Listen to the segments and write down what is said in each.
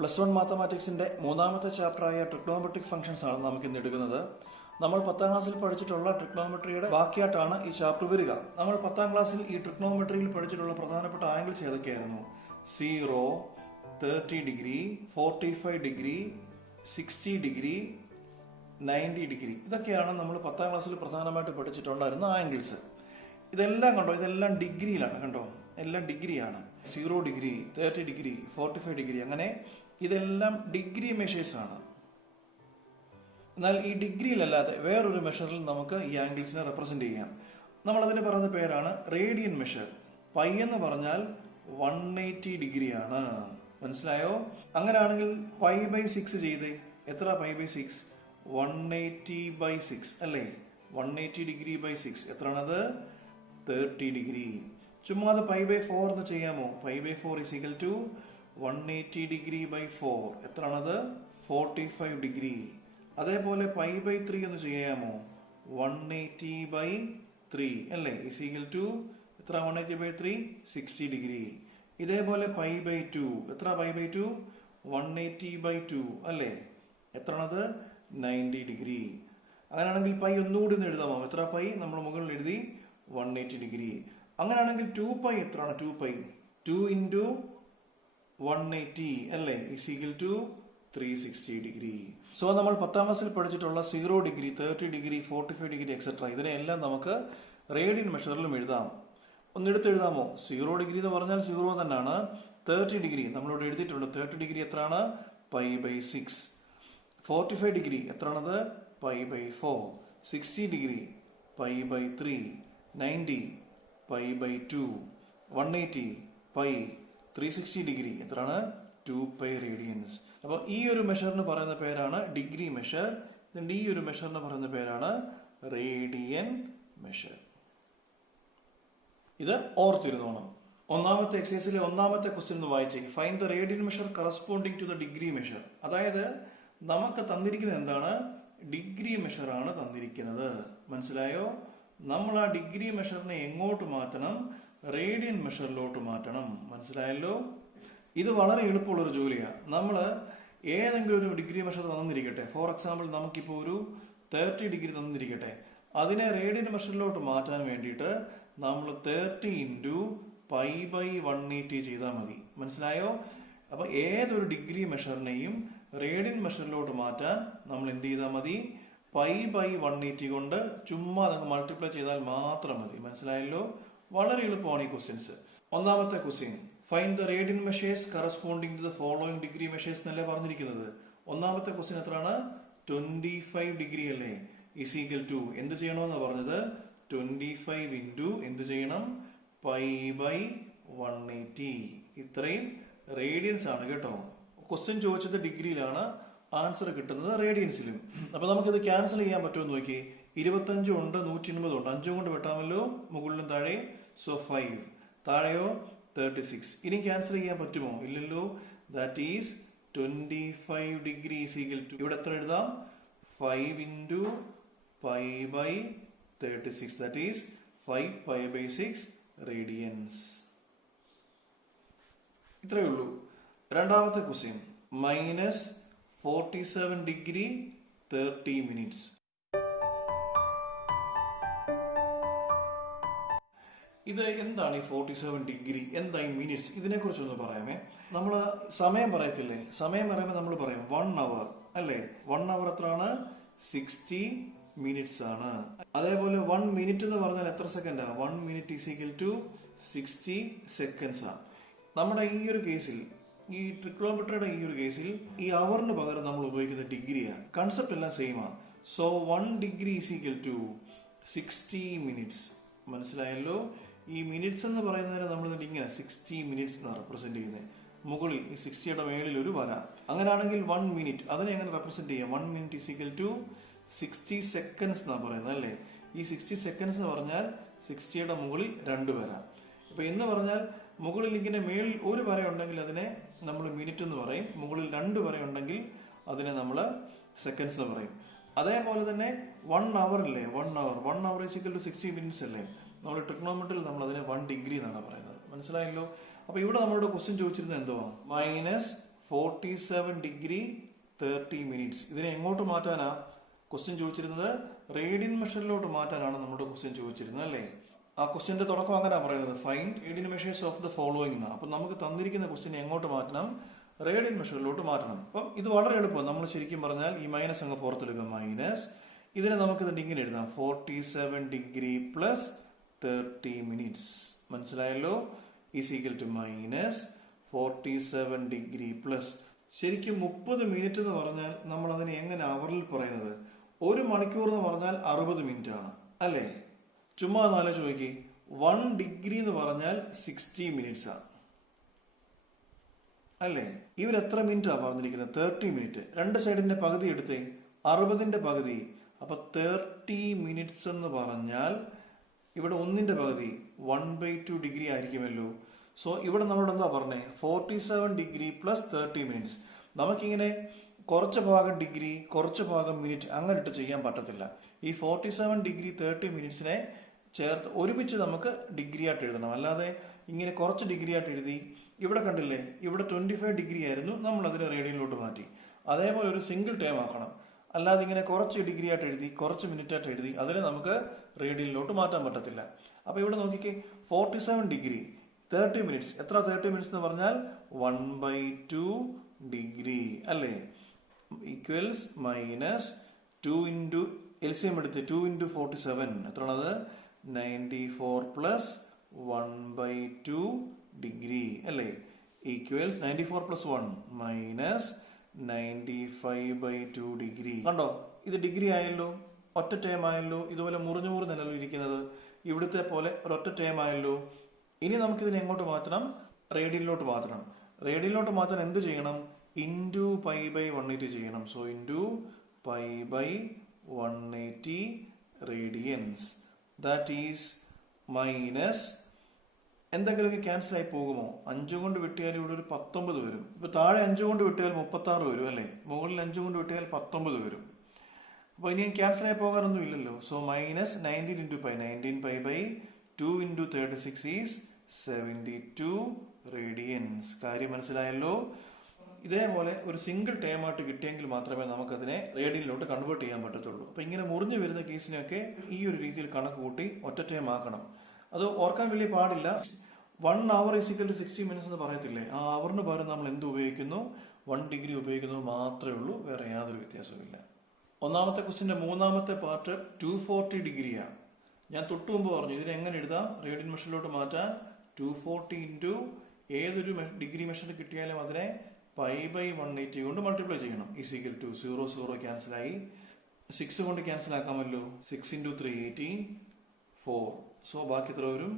+1 മാത്തമാറ്റിക്സിന്റെ മൂന്നാമത്തെ ചാപ്റ്ററായ trigonometric functions ആണ് നമുക്ക് ഇന്ന് എടുക്കുന്നത്. നമ്മൾ 10ാം ക്ലാസ്സിൽ പഠിച്ചിട്ടുള്ള ട്രിഗ്നോമെട്രിയുടെ ബാക്കിയായിട്ടാണ് ഈ ചാപ്റ്റർ വരിക. നമ്മൾ 10ാം ക്ലാസ്സിൽ ഈ ട്രിഗ്നോമെട്രിയിൽ പഠിച്ചിട്ടുള്ള പ്രധാനപ്പെട്ട ആംഗിൾസ് ഏതൊക്കെയായിരുന്നു? 0, 30 ഡിഗ്രി, 45 ഡിഗ്രി, 60 ഡിഗ്രി, 90 ഡിഗ്രി. ഇതൊക്കെയാണ് നമ്മൾ 10ാം ക്ലാസ്സിൽ പ്രധാനമായിട്ട് പഠിച്ചിട്ടുണ്ടായിരുന്ന ആംഗിൾസ്. ഇതെല്ലാം കണ്ടോ, ഇതെല്ലാം ഡിഗ്രിയിലാണ് കണ്ടോ, എല്ലാം ഡിഗ്രിയാണ്. 0 ഡിഗ്രി, 30 ഡിഗ്രി, 45 ഡിഗ്രി, അങ്ങനെ ഇതെല്ലാം ഡിഗ്രി മെഷേഴ്സ് ആണ്. എന്നാൽ ഈ ഡിഗ്രിയിലല്ലാതെ വേറൊരു മെഷറിൽ നമുക്ക് ഈ ആംഗിൾസിനെ റെപ്രസെന്റ് ചെയ്യാം. നമ്മൾ അതിന് പറയുന്ന പേരാണ് റേഡിയൻ മെഷർ. പൈ എന്ന് പറഞ്ഞാൽ 180 ഡിഗ്രിയാണ്. മനസ്സിലായോ? അങ്ങനെയാണെങ്കിൽ π/6 ചെയ്തേ. എത്ര π/6? 180/6 അല്ലേ? 180 ഡിഗ്രി ബൈ 6 എത്രയാണത്? 30 ഡിഗ്രി. ചുമ്മാതെ π/4 എന്ന് ചെയ്യാമോ? π/4 = 180 ഡിഗ്രി ബൈ 4 എത്രയാണത്? 45 ഡിഗ്രി. അതേപോലെ π/3 എന്ന് ചെയ്യാമോ? 180/3 അല്ലേ? = എത്ര? 180/3 60 ഡിഗ്രി. ഇതേപോലെ π/2 എത്ര? π/2 180/2 അല്ലേ? എത്രയാണത്? 90 ഡിഗ്രി. അങ്ങനെയാണെങ്കിൽ പൈ ഒന്നുകൂടി ഒന്ന് എഴുതാമോ? എത്ര പൈ? നമ്മൾ മുകളിൽ എഴുതി 180 ഡിഗ്രി. അങ്ങനെയാണെങ്കിൽ 2π എത്രയാണ്? 2π 2 × 180 അല്ലേ? = 360 ഡിഗ്രി. സോ നമ്മൾ 10ാം ക്ലാസ്സിൽ പഠിച്ചിട്ടുള്ള 0 ഡിഗ്രി, 30 ഡിഗ്രി, 45 ഡിഗ്രി എക്സെട്ര ഇതിനെല്ലാം നമുക്ക് റേഡിയൻ മെഷറിലും എഴുതാം. ഒന്നെടുത്ത് എഴുതാമോ? 0 ഡിഗ്രി എന്ന് പറഞ്ഞാൽ 0 തന്നെയാണ്. 30 ഡിഗ്രി നമ്മളിവിടെ എഴുതിയിട്ടുണ്ട്. 30 ഡിഗ്രി എത്രയാണ്? π/6. 45 ഡിഗ്രി എത്രയാണത്? π/4. 60 ഡിഗ്രി π/3. 90 π/2. 180 π. 360 ഡിഗ്രി എത്രയാണ്? 2π റേഡിയൻസ്. അപ്പൊ ഈ ഒരു മെഷറിന് പറയുന്ന പേരാണ് ഡിഗ്രി മെഷർ. ഈ ഒരു മെഷറിന് പറയുന്ന പേരാണ് റേഡിയൻ മെഷർ. ഇത് ഓർത്തിരുന്നോണം. ഒന്നാമത്തെ എക്സസൈസിലെ ഒന്നാമത്തെ ക്വസ്റ്റ്യൻ ഒന്ന് വായിച്ചേ. Find the radian measure corresponding to the degree measure. അതായത് നമുക്ക് തന്നിരിക്കുന്നത് എന്താണ്? ഡിഗ്രി മെഷർ ആണ് തന്നിരിക്കുന്നത്. മനസ്സിലായോ? നമ്മൾ ആ ഡിഗ്രി മെഷറിനെ എങ്ങോട്ട് മാറ്റണം? റേഡിയൻ മെഷറിലോട്ട് മാറ്റണം. മനസ്സിലായല്ലോ? ഇത് വളരെ എളുപ്പമുള്ള ഒരു ജോലിയാണ്. നമ്മൾ ഏതെങ്കിലും ഒരു ഡിഗ്രി മെഷർ തന്നിരിക്കട്ടെ. ഫോർ എക്സാമ്പിൾ നമുക്കിപ്പോൾ ഒരു 30 ഡിഗ്രി തന്നിരിക്കട്ടെ. അതിനെ റേഡിയൻ മെഷറിലോട്ട് മാറ്റാൻ വേണ്ടിയിട്ട് നമ്മൾ 30 × π/180 ചെയ്താൽ മതി. മനസ്സിലായോ? അപ്പൊ ഏതൊരു ഡിഗ്രി മെഷറിനെയും റേഡിയൻ മെഷറിലോട്ട് മാറ്റാൻ നമ്മൾ എന്ത് ചെയ്താൽ മതി? π/180 കൊണ്ട് ചുമ്മാ അങ്ങ് മൾട്ടിപ്ലൈ ചെയ്താൽ മാത്രം മതി. മനസ്സിലായല്ലോ? വളരെ എളുപ്പമാണ് ഈ ക്വസ്റ്റ്യൻസ്. ഒന്നാമത്തെ question, find the radian measures corresponding to the following degree measures എന്നല്ലേ പറഞ്ഞിരിക്കുന്നത്. ഒന്നാമത്തെ ക്വസ്റ്റ്യൻ എത്രയാണ്? 25 ഡിഗ്രി അല്ലേ? = എന്ത് ചെയ്യണമെന്നാണ് പറഞ്ഞത്? 25 × എന്ത് ചെയ്യണം? π/180. ഇത്രയും റേഡിയൻസ് ആണ് കേട്ടോ. ക്വസ്റ്റ്യൻ ചോദിച്ചത് ഡിഗ്രിയിലാണ്, ആൻസർ കിട്ടുന്നത് റേഡിയൻസിലും. അപ്പൊ നമുക്കിത് ക്യാൻസൽ ചെയ്യാൻ പറ്റുമെന്ന് നോക്കി. 25 ഉണ്ട്, 180 ഉണ്ട്. 5 കൊണ്ട് വെട്ടാമല്ലോ, മുകളിലും താഴെ. സോ 5. താഴെയോ? 36. ഇനി ക്യാൻസൽ ചെയ്യാൻ പറ്റുമോ? ഇല്ലല്ലോ. ദാറ്റ് ഈസ് 25 ഡിഗ്രി = ഇവിടെ എത്ര എഴുതാം? 5 × π/36. That is 5π/6 radians. ഇത്രയേ ഉള്ളൂ. രണ്ടാമത്തെ ക്വസ്റ്റ്യൻ, -47 ഡിഗ്രി 30 മിനിറ്റ്സ്. ഇത് എന്താണ് ഈ 47 ഡിഗ്രി? എന്താ ഈ മിനിറ്റ്സ്? ഇതിനെ കുറിച്ചൊന്ന് പറയാമേ. നമ്മൾ സമയം പറയത്തില്ലേ? സമയം പറയുമ്പോൾ നമ്മൾ പറയും 1 അവർ അല്ലേ? 1 അവർ എത്രയാണ്? 60 മിനിറ്റ്സ് ആണ്. അതേപോലെ 1 മിനിറ്റ് എന്ന് പറഞ്ഞാൽ എത്ര സെക്കൻഡാ? 1 മിനിറ്റ് = 60 സെക്കൻഡ്സ് ആണ്. നമ്മുടെ ഈ ഒരു കേസിൽ, ഈ ട്രിഗ്നോമെട്രിയുടെ ഈ ഒരു കേസിൽ ഈ അവറിന് പകരം നമ്മൾ ഉപയോഗിക്കുന്ന ഡിഗ്രിയാണ്. കൺസെപ്റ്റ് എല്ലാം സെയിം ആണ്. So 1 degree = 60 minutes. മനസ്സിലായല്ലോ? ഈ മിനിറ്റ്സ് എന്ന് പറയുന്നതിന് നമ്മൾ ഇങ്ങനെ 60 മിനിറ്റ്സ് എന്നാണ് റെപ്രസെന്റ് ചെയ്യുന്നത്. മുകളിൽ ഈ 60യുടെ മേളിൽ ഒരു വര. അങ്ങനെയാണെങ്കിൽ 1 മിനിറ്റ് അതിനെ എങ്ങനെ റെപ്രസെന്റ് ചെയ്യാം? 1 മിനിറ്റ് = 60 സെക്കൻഡ്സ് എന്നാണ് പറയുന്നത് അല്ലേ? ഈ 60 സെക്കൻഡ്സ് എന്ന് പറഞ്ഞാൽ 60യുടെ മുകളിൽ 2 വര. ഇപ്പൊ എന്ന് പറഞ്ഞാൽ മുകളിൽ ഇങ്ങനെ മേളിൽ ഒരു വര ഉണ്ടെങ്കിൽ അതിനെ നമ്മൾ മിനിറ്റ് എന്ന് പറയും. മുകളിൽ 2 വര ഉണ്ടെങ്കിൽ അതിനെ നമ്മൾ സെക്കൻഡ്സ് എന്ന് പറയും. അതേപോലെ തന്നെ 1 അവർ അല്ലേ? 1 അവർ = 60 മിനിറ്റ്സ് അല്ലേ? നമ്മൾ ട്രിഗ്നോമെട്രിയിൽ നമ്മൾ അതിനെ 1 ഡിഗ്രി എന്നാണ് പറയുന്നത്. മനസ്സിലായല്ലോ? അപ്പൊ ഇവിടെ നമ്മളുടെ ക്വസ്റ്റ്യൻ ചോദിച്ചിരുന്നത് എന്തുവാ? 47 ഡിഗ്രി 30 മിനിറ്റ്സ്. ഇതിനെ എങ്ങോട്ട് മാറ്റാനാ ക്വസ്റ്റ്യൻ ചോദിച്ചിരുന്നത്? റേഡിയൻ മെഷറിലോട്ട് മാറ്റാനാണ് നമ്മുടെ ക്വസ്റ്റ്യൻ ചോദിച്ചിരുന്നത് അല്ലേ? ആ ക്വസ്റ്റ്യന്റെ തുടക്കം അങ്ങനെ പറയുന്നത്, find radian measures of the following എന്നാ. അപ്പൊ നമുക്ക് തന്നിരിക്കുന്ന ക്വസ്റ്റ്യൻ എങ്ങോട്ട് മാറ്റണം? റേഡിയൻ മെഷറിലോട്ട് മാറ്റണം. അപ്പം ഇത് വളരെ എളുപ്പം. നമ്മൾ ശരിക്കും പറഞ്ഞാൽ ഈ മൈനസ് അങ്ങ് പുറത്തെടുക്കുക, മൈനസ്. ഇതിനെ നമുക്ക് ഇങ്ങനെ എഴുതാം, 47 ഡിഗ്രി പ്ലസ് 30 മിനിറ്റ്സ്. മനസ്സിലായല്ലോ? Is equal to minus 47 degree plus. ശരിക്കും 30 മിനിറ്റ് എന്ന് പറഞ്ഞാൽ നമ്മൾ അതിനെ എങ്ങനെ അവറിൽ പറയുന്നത്? 1 മണിക്കൂർ എന്ന് പറഞ്ഞാൽ 60 മിനിറ്റ് ആണ് അല്ലേ? ചുമ്മാ നാലോ ചോദിക്കേ, 1 ഡിഗ്രി എന്ന് പറഞ്ഞാൽ 60 മിനിറ്റ്സ് ആണ് അല്ലേ? ഇവർ എത്ര മിനിറ്റ് ആണ് പറഞ്ഞിരിക്കുന്നത്? 30 മിനിറ്റ്. രണ്ട് സൈഡിന്റെ പകുതി എടുത്തേ, 60ന്റെ പകുതി. അപ്പൊ 30 മിനിറ്റ്സ് എന്ന് പറഞ്ഞാൽ ഇവിടെ 1ന്റെ പകുതി 1/2 ഡിഗ്രി ആയിരിക്കുമല്ലോ. സോ ഇവിടെ നമ്മളോട് എന്താ പറഞ്ഞേ? 47 ഡിഗ്രി പ്ലസ് 30 മിനിറ്റ്സ്. നമുക്കിങ്ങനെ കുറച്ച് ഭാഗം ഡിഗ്രി കുറച്ച് ഭാഗം മിനിറ്റ് അങ്ങനെ ഇട്ട് ചെയ്യാൻ പറ്റത്തില്ല. ഈ 47 ഡിഗ്രി 30 മിനിറ്റ്സിനെ ചേർത്ത് ഒരുമിച്ച് നമുക്ക് ഡിഗ്രി ആയിട്ട് എഴുതണം. അല്ലാതെ ഇങ്ങനെ കുറച്ച് ഡിഗ്രി ആയിട്ട് എഴുതി, ഇവിടെ കണ്ടില്ലേ, ഇവിടെ 25 ഡിഗ്രി ആയിരുന്നു, നമ്മൾ അതിനെ റേഡിയനിലോട്ട് മാറ്റി. അതേപോലെ ഒരു സിംഗിൾ ടേം ആക്കണം. അല്ലാതെ ഇങ്ങനെ കുറച്ച് ഡിഗ്രി ആയിട്ട് എഴുതി കുറച്ച് മിനിറ്റ് ആയിട്ട് എഴുതി അതിനെ നമുക്ക് റേഡിയനിലോട്ട് മാറ്റാൻ പറ്റത്തില്ല. അപ്പൊ ഇവിടെ നോക്കിക്കേ, 47 ഡിഗ്രി 30 മിനിറ്റ്സ്. എത്ര 30 മിനിറ്റ്സ് എന്ന് പറഞ്ഞാൽ 1/2 ഡിഗ്രി അല്ലേ? ഈക്വൽസ് മൈനസ് 2 ഇൻറ്റു എൽസിയം എടുത്ത് 2 ഇൻറ്റു 47 എത്രയാണത്? 94 പ്ലസ് 1/2 ഡിഗ്രി അല്ലേ? Equals 94 plus 1 minus 95/2 degree. കണ്ടോ, ഇത് ഡിഗ്രി ആയല്ലോ, ഒറ്റ ടേം ആയല്ലോ. ഇതുപോലെ മുറിഞ്ഞു മുറിഞ്ഞല്ലോ ഇരിക്കുന്നത്. ഇവിടുത്തെ പോലെ ഒരൊറ്റ ടേം ആയല്ലോ. ഇനി നമുക്കിതിനെ എങ്ങോട്ട് മാറ്റണം? റേഡിയനിലോട്ട് മാറ്റണം. റേഡിയനിലോട്ട് മാറ്റാൻ എന്ത് ചെയ്യണം? ഇൻറ്റു π/180 ചെയ്യണം. So into π/180 radians. That is minus എന്തെങ്കിലുമൊക്കെ ക്യാൻസൽ ആയി പോകുമോ? 5 കൊണ്ട് വിട്ടിയാൽ ഇവിടെ ഒരു 19 വരും. ഇപ്പൊ താഴെ 5 കൊണ്ട് വിട്ടിയാൽ 36 വരും അല്ലെ? മുകളിൽ 5 കൊണ്ട് വിട്ടിയാൽ 19 വരും. അപ്പൊ ഇനി ക്യാൻസൽ ആയി പോകാറൊന്നും ഇല്ലല്ലോ. So minus 19 into π, 19π/2 into 36 is 72 radians. കാര്യം മനസ്സിലായല്ലോ? ഇതേപോലെ ഒരു സിംഗിൾ ടേം ആയിട്ട് കിട്ടിയെങ്കിൽ മാത്രമേ നമുക്കതിനെ റേഡിയനിലോട്ട് കൺവേർട്ട് ചെയ്യാൻ പറ്റത്തുള്ളൂ. അപ്പൊ ഇങ്ങനെ മുറിഞ്ഞു വരുന്ന കേസിനെയൊക്കെ ഈ ഒരു രീതിയിൽ കണക്ക് കൂട്ടി ഒറ്റ ടേം ആക്കണം. അത് ഓർക്കാൻ വലിയ പാടില്ല. 1 hour = 60 minutes എന്ന് പറയത്തില്ലേ? ആ അവറിന് പകരം നമ്മൾ എന്ത് ഉപയോഗിക്കുന്നു? 1 ഡിഗ്രി ഉപയോഗിക്കുന്നത് മാത്രമേ ഉള്ളൂ, വേറെ യാതൊരു വ്യത്യാസവുമില്ല. ഒന്നാമത്തെ ക്വസ്റ്റിന്റെ മൂന്നാമത്തെ പാർട്ട് 240 ഡിഗ്രിയാണ്. ഞാൻ തൊട്ടു മുമ്പ് പറഞ്ഞു ഇതിനെ എങ്ങനെ എഴുതാം? റേഡിയൻ മെഷറിലോട്ട് മാറ്റാൻ 240 ഇൻറ്റു ഏതൊരു ഡിഗ്രി മെഷർ കിട്ടിയാലും അതിനെ π/180 കൊണ്ട് മൾട്ടിപ്ലൈ ചെയ്യണം. ഈസ് ഈക്വൽ ടു 0 0 ക്യാൻസൽ ആയി, 6 കൊണ്ട് ക്യാൻസൽ ആക്കാമല്ലോ. 6 ഇൻറ്റു 3 18 4. സോ ബാക്കി എത്ര വരും?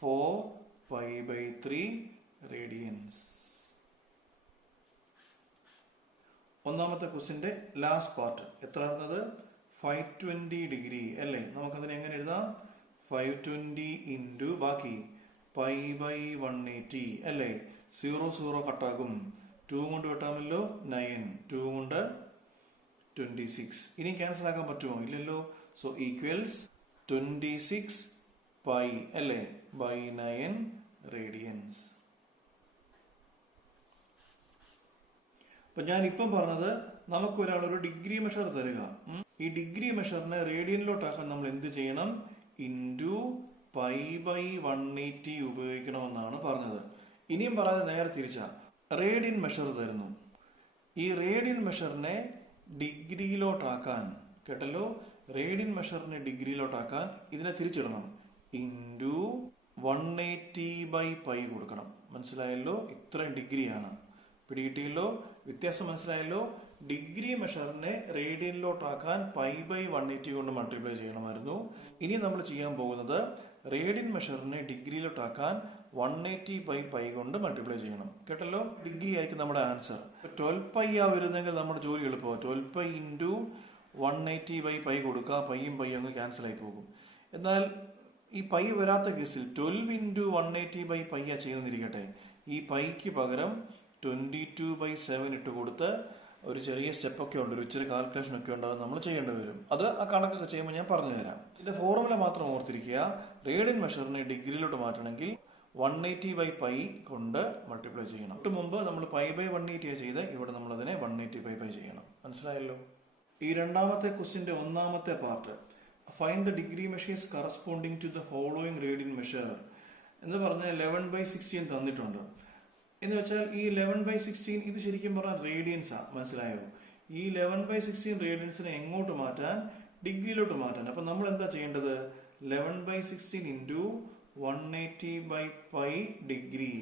4π/3 റേഡിയൻസ്. ഒന്നാമത്തെ ക്വസ്റ്റിന്റെ ലാസ്റ്റ് പാർട്ട് എത്ര? 520 ഡിഗ്രി അല്ലേ? നമുക്കതിനെ എങ്ങനെ എഴുതാം? 520 ഇൻറ്റു ബാക്കി π/180 അല്ലേ? 0 0 കട്ടാകും. 2 കൊണ്ട് വെട്ടാമല്ലോ, 9. 2 കൊണ്ട് 26. ഇനി ക്യാൻസൽ ആക്കാൻ പറ്റുമോ? ഇല്ലല്ലോ. സോ ഈക്വൽസ് 26 π അല്ലേ /9 റേഡിയൻസ്. അപ്പൊ ഞാൻ ഇപ്പം പറഞ്ഞത്, നമുക്ക് ഒരാൾ ഒരു ഡിഗ്രി മെഷർ തരിക. ഈ ഡിഗ്രി മെഷറിനെ റേഡിയനിലോട്ടാക്കാൻ നമ്മൾ എന്ത് ചെയ്യണം? ഇൻറ്റു π/180 ഉപയോഗിക്കണമെന്നാണ് പറഞ്ഞത്. ഇനിയും പറയാതെ നേരെ തിരിച്ചാ, റേഡിയൻ മെഷർ തരുന്നു. ഈ റേഡിയൻ മെഷറിനെ ഡിഗ്രിയിലോട്ടാക്കാൻ, കേട്ടല്ലോ, റേഡിയൻ മെഷറിനെ ഡിഗ്രിയിലോട്ടാക്കാൻ ഇതിനെ തിരിച്ചിടണം. ഇൻറ്റു 180/π കൊടുക്കണം. മനസ്സിലായല്ലോ? ഇത്രയും ഡിഗ്രിയാണ്. പിടികിട്ടിയല്ലോ? വ്യത്യാസം മനസ്സിലായല്ലോ? ഡിഗ്രി മെഷറിനെ റേഡിയനിലോട്ടാക്കാൻ π/180 കൊണ്ട് മൾട്ടിപ്ലൈ ചെയ്യണമായിരുന്നു. ഇനി നമ്മൾ ചെയ്യാൻ പോകുന്നത് റേഡിയൻ മെഷറിനെ ഡിഗ്രിയിലോട്ടാക്കാൻ 180/π കൊണ്ട് മൾട്ടിപ്ലൈ ചെയ്യണം. കേട്ടല്ലോ? ഡിഗ്രി ആയിരിക്കും നമ്മുടെ ആൻസർ. 12π വരുന്നെങ്കിൽ നമ്മുടെ ജോലി എളുപ്പമാണ്. 12π ഇൻറ്റു 180/π കൊടുക്കുക. പൈയും പൈയും അങ്ങ് ക്യാൻസൽ ആയി പോകും. എന്നാൽ ഈ പൈ വരാത്ത കേസിൽ 12 ഇൻറ്റു 180/π ചെയ്യുന്നിരിക്കട്ടെ, ഈ പൈക്ക് പകരം 22/7 ഇട്ട് കൊടുത്ത് ഒരു ചെറിയ സ്റ്റെപ്പൊക്കെ ഉണ്ട്, ഒരു ഇച്ചിരി കാൽക്കുലേഷൻ ഒക്കെ ഉണ്ടാവും, നമ്മൾ ചെയ്യേണ്ടി വരും. അത് ആ കണക്കൊക്കെ ചെയ്യുമ്പോൾ ഞാൻ പറഞ്ഞു തരാം. ഇതിന്റെ ഫോർമുല മാത്രം ഓർത്തിരിക്കുക. റേഡിയൻ മെഷറിനെ ഡിഗ്രിയിലോട്ട് മാറ്റണമെങ്കിൽ 180/π കൊണ്ട് മൾട്ടിപ്ലൈ ചെയ്യണം. തൊട്ട് മുമ്പ് നമ്മൾ π/180 ചെയ്ത് ഇവിടെ നമ്മൾ അതിനെ 180/π ചെയ്യണം. മനസ്സിലായല്ലോ? ഈ രണ്ടാമത്തെ ക്വസ്റ്റ്യന്റെ ഒന്നാമത്തെ part, find the degree measures corresponding to the following radian measure എന്ന് പറഞ്ഞാൽ 11/16 തന്നിട്ടുണ്ട്. എന്ന് വെച്ചാൽ ഈ 11/16 ഇത് ശരിക്കും പറഞ്ഞാൽ റേഡിയൻസാ. മനസ്സിലായോ? ഈ 11/16 റേഡിയൻസിനെ എങ്ങോട്ട് മാറ്റാൻ? ഡിഗ്രിയിലോട്ട് മാറ്റാൻ. അപ്പൊ നമ്മൾ എന്താ ചെയ്യേണ്ടത്? 11/16 into 180/π degree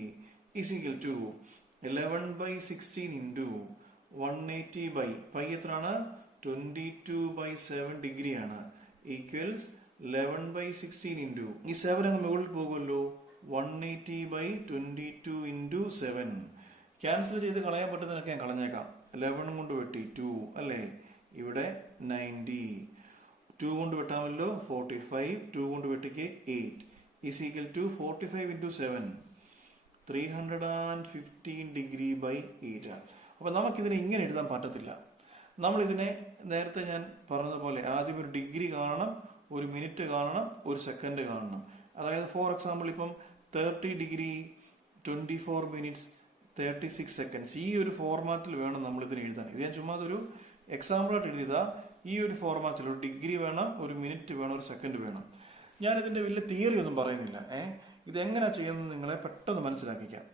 is equal to 11/16 into 180/π എത്രയാണ്? 22/7 ഡിഗ്രിയാണ്. ഈക്വൽസ് 11/16 ഇൻറ്റു ഈ 7 അങ്ങ് മുകളിൽ പോകുമല്ലോ. 180/22 ഇൻറ്റു 7 ക്യാൻസൽ ചെയ്ത് കളയാൻ പറ്റുന്നതൊക്കെ ഞാൻ കളഞ്ഞേക്കാം. 11 കൊണ്ട് വെട്ടി 2 അല്ലേ? ഇവിടെ 90. 2 കൊണ്ട് വെട്ടാമല്ലോ 45. 2 കൊണ്ട് വെട്ടിക്ക് 8 is equal to 45 into 7 315 degree by 8. അപ്പൊ നമുക്കിതിനെ ഇങ്ങനെ എഴുതാൻ പറ്റത്തില്ല. നമ്മളിതിനെ നേരത്തെ ഞാൻ പറഞ്ഞതുപോലെ ആദ്യം ഒരു ഡിഗ്രി കാണണം, ഒരു മിനിറ്റ് കാണണം, ഒരു സെക്കൻഡ് കാണണം. അതായത് ഫോർ എക്സാമ്പിൾ ഇപ്പം 30 ഡിഗ്രി 24 മിനിറ്റ്സ് 36 സെക്കൻഡ്സ് ഈ ഒരു ഫോർമാറ്റിൽ വേണം നമ്മൾ ഇതിന് എഴുതാൻ. ഇത് ഞാൻ ചുമ്മാ ഒരു എക്സാമ്പിളായിട്ട് എഴുതിയതാ. ഈ ഒരു ഫോർമാറ്റിൽ ഒരു ഡിഗ്രി വേണം, ഒരു മിനിറ്റ് വേണം, ഒരു സെക്കൻഡ് വേണം. ഞാൻ ഇതിന്റെ വലിയ തിയറി ഒന്നും പറയുന്നില്ല. ഇതെങ്ങനെ ചെയ്യുന്നത് നിങ്ങളെ പെട്ടെന്ന് മനസ്സിലാക്കിക്കാം.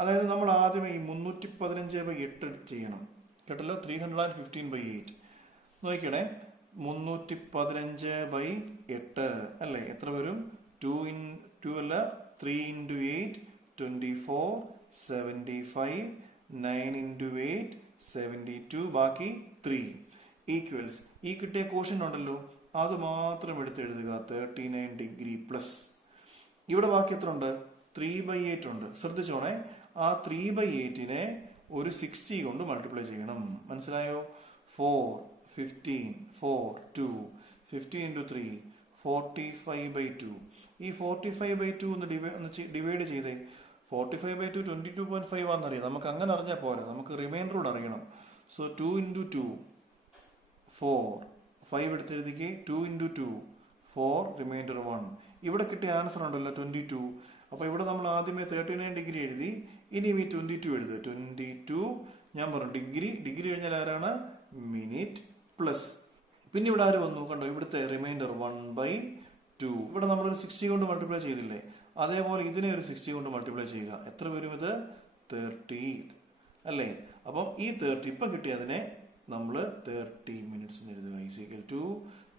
അതായത് നമ്മൾ ആദ്യമേ ഈ 315/8 ചെയ്യണം. കേട്ടല്ലോ? 315/8 നോക്കിക്കണേ. 315/8 അല്ലേ? എത്ര വരും? 2 അല്ല 3 ഇൻറ്റു 8 24 75 9 ഇൻറ്റു 8 72 ബാക്കി 3 ഈക്വൽസ് ഈ കിട്ടിയ ക്വോഷ്യന്റ് ഉണ്ടല്ലോ അത് മാത്രം എടുത്ത് എഴുതുക. 39 ഡിഗ്രി പ്ലസ് ഇവിടെ ബാക്കി എത്ര ഉണ്ട്? 3/8 ഉണ്ട്. ശ്രദ്ധിച്ചോണേ, ആ 3/8നെ ഒരു 60 കൊണ്ട് മൾട്ടിപ്ലൈ ചെയ്യണം. മനസ്സിലായോ? 4 15 4 2 50 ഇൻറ്റു 3 45/2. ഈ 45/2 ഒന്ന് ഡിവൈഡ് ചെയ്തേ. 45/2 22.5 ആണെന്നറിയാം. നമുക്ക് അങ്ങനെ അറിഞ്ഞാൽ പോരാ, നമുക്ക് റിമൈൻഡറോട് അറിയണം. സോ 2 ഇൻറ്റു 2 4 5 എടുത്തെഴുതിക്ക്. 2 ഇൻറ്റു 2 4 റിമൈൻഡർ 1. ഇവിടെ കിട്ടിയ ആൻസർ ഉണ്ടല്ലോ 22. അപ്പൊ ഇവിടെ നമ്മൾ ആദ്യമേ 39 ഡിഗ്രി എഴുതി. ഇനിയും ഈ 22 എഴുതുക. 22 ഞാൻ പറഞ്ഞു ഡിഗ്രി. ഡിഗ്രി കഴിഞ്ഞാൽ ആരാണ്? Minute plus. പിന്നെ ഇവിടെ ആര് വന്നു? കണ്ടോ? ഇവിടുത്തെ റിമൈൻഡർ 1/2. ഇവിടെ നമ്മളൊരു 60 കൊണ്ട് മൾട്ടിപ്ലൈ ചെയ്തില്ലേ? അതേപോലെ ഇതിനെ ഒരു 60 കൊണ്ട് മൾട്ടിപ്ലൈ ചെയ്യുക. എത്ര വരും ഇത്? 30 അല്ലേ? അപ്പം ഈ 30 ഇപ്പൊ കിട്ടിയതിനെ നമ്മൾ 30 മിനിറ്റ്സ് എഴുതുക. Is equal to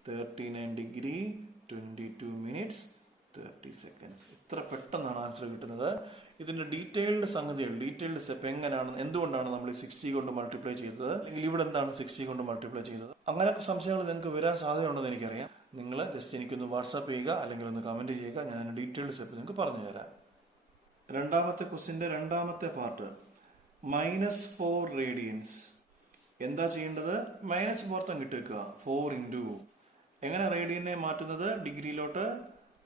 39 degree 22 minutes 30 seconds. ഇത്ര പെട്ടെന്നാണ് ആൻസർ കിട്ടുന്നത്. ഇതിന്റെ ഡീറ്റെയിൽഡ് സംഗതികൾ, ഡീറ്റെയിൽഡ് സ്റ്റെപ്പ് എങ്ങനെയാണ്, എന്തുകൊണ്ടാണ് നമ്മൾ 60 കൊണ്ട് മൾട്ടിപ്ലൈ ചെയ്തത്, അല്ലെങ്കിൽ ഇവിടെ എന്താണ് 60 കൊണ്ട് മൾട്ടിപ്ലൈ ചെയ്തത്, അങ്ങനെയൊക്കെ സംശയങ്ങൾ നിങ്ങൾക്ക് വരാൻ സാധ്യതയുണ്ടെന്ന് എനിക്കറിയാം. നിങ്ങൾ ജസ്റ്റ് എനിക്കൊന്ന് വാട്സാപ്പ് ചെയ്യുക, അല്ലെങ്കിൽ ഒന്ന് കമന്റ് ചെയ്യുക. ഞാൻ ഡീറ്റെയിൽഡ് സ്റ്റെപ്പ് നിങ്ങൾക്ക് പറഞ്ഞു തരാം. രണ്ടാമത്തെ ക്വസ്റ്റ്യന്റെ രണ്ടാമത്തെ പാർട്ട്, -4 റേഡിയൻസ്. എന്താ ചെയ്യേണ്ടത്? മൈനസ് പുറത്തം കിട്ടുക. 4 ഇൻറ്റു എങ്ങനെ റേഡിയനെ മാറ്റുന്നത്? ഡിഗ്രിയിലോട്ട്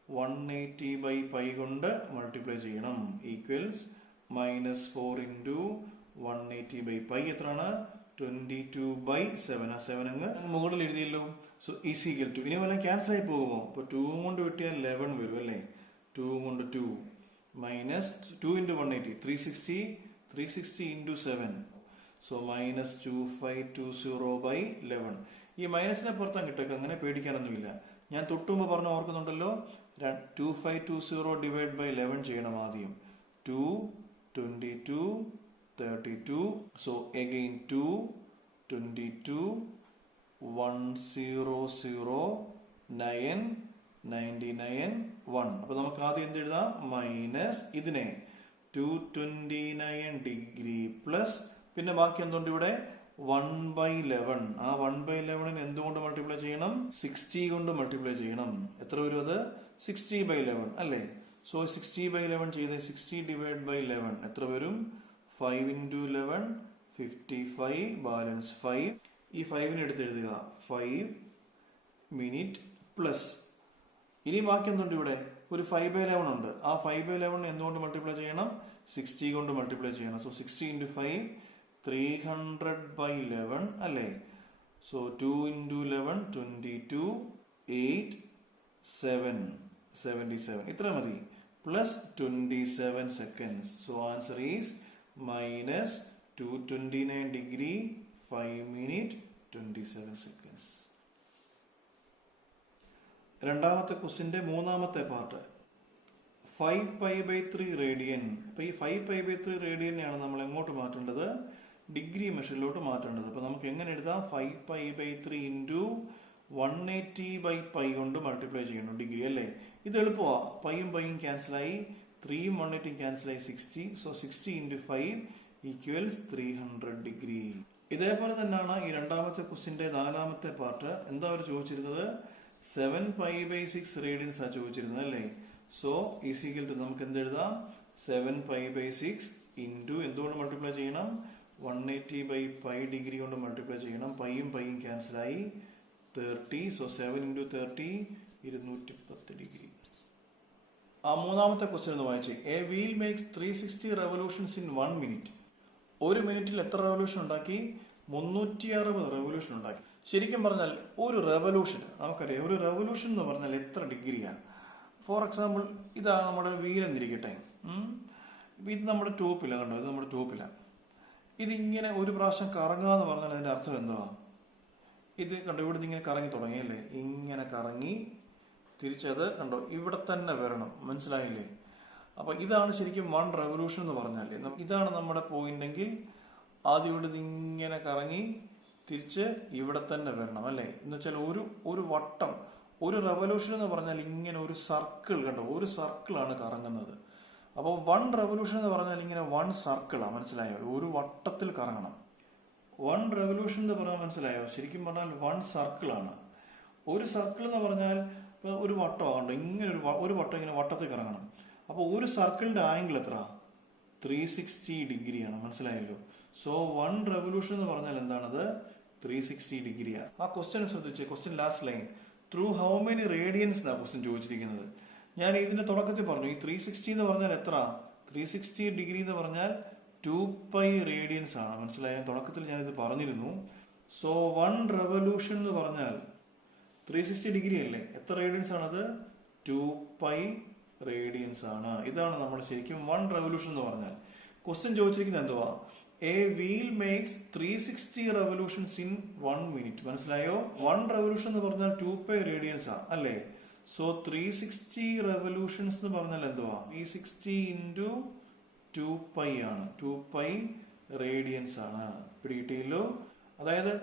180/π കൊണ്ട് മൾട്ടിപ്ലൈ ചെയ്യണം. ഈക്വൽസ് -4 ഇൻറ്റു 180/π എത്രയാണ്? 22/7. ആ 7 അങ്ങ് മുകളിൽ എഴുതിയല്ലോ. സോ ഈസ് ഈക്വൽ ടു, ഇനി വല്ല ക്യാൻസൽ ആയി പോകുമോ? അപ്പൊ 2 കൊണ്ട് വിട്ടിയാൽ 11 വരും അല്ലേ? 2 കൊണ്ട് 2 മൈനസ് 2 ഇൻറ്റു 180 360 ഇൻറ്റു 7. സോ -2520/11. ഈ മൈനസിനെ പുറത്താൻ കിട്ടുക. അങ്ങനെ പേടിക്കാനൊന്നുമില്ല. ഞാൻ തൊട്ടുമ്പ് പറഞ്ഞ ഓർക്കുന്നുണ്ടല്ലോ, 2520 ഡിവൈഡ് ബൈ 11 ചെയ്യണം ആദ്യം. 2 22 32. So again 2 22 100 9 99 1. അപ്പൊ നമുക്ക് ആദ്യം എന്ത് എഴുതാം? മൈനസ് ഇതിനെ 229 ഡിഗ്രി പ്ലസ് പിന്നെ ബാക്കി എന്തുണ്ട് ഇവിടെ? 1/11. ആ 1/11 എന്തുകൊണ്ട് മൾട്ടിപ്ലൈ ചെയ്യണം? 60 കൊണ്ട് മൾട്ടിപ്ലൈ ചെയ്യണം. എത്ര വരും അത്? 60/11 അല്ലേ? സോ 60/11 ചെയ്ത് 60 ഡിവൈഡ് ബൈ 11 എത്ര വരും? 5 ഇൻറ്റു 11 55 ബാലൻസ് 5. ഈ 5നെ എടുത്ത് എഴുതുക. 5 മിനിറ്റ് പ്ലസ് ഇനി ബാക്കി എന്തുണ്ട് ഇവിടെ? ഒരു 5/11 ഉണ്ട്. ആ 5/11 എന്തുകൊണ്ട് മൾട്ടിപ്ലൈ ചെയ്യണം? 60 കൊണ്ട് മൾട്ടിപ്ലൈ ചെയ്യണം. സോ 60 ഇൻറ്റു 5 300/11 അല്ലേ? So 2 into 11 22 8 7 77. ഇത്ര മതി. plus 27 seconds. So answer is minus 229 degree 5 minute 27 seconds. രണ്ടാമത്തെ ക്വസ്റ്റിന്റെ മൂന്നാമത്തെ പാർട്ട് 5π/3 റേഡിയൻ. അപ്പൊ ഈ 5π/3 റേഡിയനെയാണ് നമ്മൾ എങ്ങോട്ട് മാറ്റേണ്ടത്? ഡിഗ്രി മെഷറിലോട്ട് മാറ്റേണ്ടത്. അപ്പൊ നമുക്ക് എങ്ങനെ എഴുതാം? 5π/3 ഇൻറ്റു 180/π കൊണ്ട് മൾട്ടിപ്ലൈ ചെയ്യണം ഡിഗ്രി അല്ലേ? ഇത് എളുപ്പമാണ്. പൈയും പൈയും ക്യാൻസലായി, 3യും 180 ക്യാൻസലായി 60. So 60 into 5 equals 300 degree. ഇതേപോലെ തന്നെയാണ് ഈ രണ്ടാമത്തെ ക്വസ്റ്റിന്റെ നാലാമത്തെ പാർട്ട്. എന്താ അവർ ചോദിച്ചിരുന്നത്? 7π/6 റേഡിയൻസ് ആ ചോദിച്ചിരുന്നത് അല്ലേ? സോ ഈസിക്കൽ ടു നമുക്ക് എന്തെഴുതാം? 7π/6 ഇൻറ്റു എന്തുകൊണ്ട് മൾട്ടിപ്ലൈ ചെയ്യണം? 180/π ഡിഗ്രി കൊണ്ട് മൾട്ടിപ്ലൈ ചെയ്യണം. പൈയും പൈയും ക്യാൻസലായി 30. So 7 into 30 210 degree. ആ മൂന്നാമത്തെ ക്വസ്റ്റ്യൻ ഒന്ന് വായിച്ചേ. A wheel makes 360 revolutions in 1 minute. ഒരു മിനിറ്റിൽ എത്ര റെവല്യൂഷൻ ഉണ്ടാക്കി? 360 റെവല്യൂഷൻ ഉണ്ടാക്കി. ശരിക്കും പറഞ്ഞാൽ ഒരു റെവല്യൂഷൻ നമുക്കറിയാം. ഒരു റെവല്യൂഷൻ എന്ന് പറഞ്ഞാൽ എത്ര ഡിഗ്രിയാണ്? ഫോർ എക്സാമ്പിൾ ഇതാ നമ്മുടെ വീൽ എന്നിരിക്കട്ടെ. ഇത് നമ്മുടെ ട്യൂപ്പില, കണ്ടോ? ഇത് നമ്മുടെ ട്യൂപ്പില. ഇതിങ്ങനെ ഒരു പ്രാവശ്യം കറങ്ങുക എന്ന് പറഞ്ഞാൽ അതിന്റെ അർത്ഥം എന്തുവാ? ഇത് കണ്ടോ, ഇവിടുന്ന് ഇങ്ങനെ കറങ്ങി തുടങ്ങിയല്ലേ? ഇങ്ങനെ കറങ്ങി തിരിച്ചത് കണ്ടോ ഇവിടെ തന്നെ വരണം. മനസ്സിലായില്ലേ? അപ്പൊ ഇതാണ് ശരിക്കും 1 റെവല്യൂഷൻ എന്ന് പറഞ്ഞാല്. ഇതാണ് നമ്മുടെ പോയിന്റ് എങ്കിൽ ആദ്യം ഇവിടുന്ന് ഇങ്ങനെ കറങ്ങി തിരിച്ച് ഇവിടെ തന്നെ വരണം അല്ലേ? എന്ന് വെച്ചാൽ ഒരു വട്ടം, ഒരു റെവല്യൂഷൻ എന്ന് പറഞ്ഞാൽ ഇങ്ങനെ ഒരു സർക്കിൾ, കണ്ടോ? ഒരു സർക്കിളാണ് കറങ്ങുന്നത്. അപ്പോൾ 1 റെവല്യൂഷൻ എന്ന് പറഞ്ഞാൽ ഇങ്ങനെ 1 സർക്കിളാണ്. മനസ്സിലായോ? ഒരു വട്ടത്തിൽ കറങ്ങണം. 1 റെവല്യൂഷൻ എന്ന് പറഞ്ഞാൽ മനസ്സിലായോ? ശരിക്കും പറഞ്ഞാൽ 1 സർക്കിളാണ്. ഒരു സർക്കിൾ എന്ന് പറഞ്ഞാൽ ഒരു വട്ടമാകണ്ടോ? ഇങ്ങനെ ഒരു വട്ടം ഇങ്ങനെ വട്ടത്തിൽ കറങ്ങണം. അപ്പോൾ ഒരു സർക്കിളിന്റെ ആംഗിൾ എത്ര? 360 ഡിഗ്രിയാണ്. മനസ്സിലായല്ലോ? സോ 1 റെവല്യൂഷൻ എന്ന് പറഞ്ഞാൽ എന്താണത്? 360 ഡിഗ്രിയാണ്. ആ ക്വസ്റ്റ്യൻ ശ്രദ്ധിച്ചേ. Question last line through how many radians എന്നാ ക്വസ്റ്റ്യൻ ചോദിച്ചിരിക്കുന്നത്. ഞാൻ ഇതിന്റെ തുടക്കത്തിൽ പറഞ്ഞു ഈ 360 എന്ന് പറഞ്ഞാൽ എത്ര? 360 ഡിഗ്രി എന്ന് പറഞ്ഞാൽ 2π റേഡിയൻസ് ആണ്. മനസ്സിലായ? തുടക്കത്തിൽ ഞാനിത് പറഞ്ഞിരുന്നു. സോ 1 റെവല്യൂഷൻ എന്ന് പറഞ്ഞാൽ 360 ഡിഗ്രി അല്ലേ? എത്ര റേഡിയൻസ് ആണത്? 2π റേഡിയൻസ് ആണ്. ഇതാണ് നമ്മൾ ശരിക്കും 1 റെവല്യൂഷൻ എന്ന് പറഞ്ഞാൽ. ക്വസ്റ്റ്യൻ ചോദിച്ചിരിക്കുന്നത് എന്തുവാ? A wheel makes 360 revolutions in 1 minute. മനസ്സിലായോ? 1 റെവല്യൂഷൻ എന്ന് പറഞ്ഞാൽ 2π റേഡിയൻസ് ആണ് അല്ലേ? സോ 360 റെവല്യൂഷൻസ് എന്ന് പറഞ്ഞാൽ എന്തുവാ? 360 ഇൻറ്റു 2π ആണ്. 2π റേഡിയൻസ് ആണ്. പിടികിട്ടിയല്ലോ? അതായത്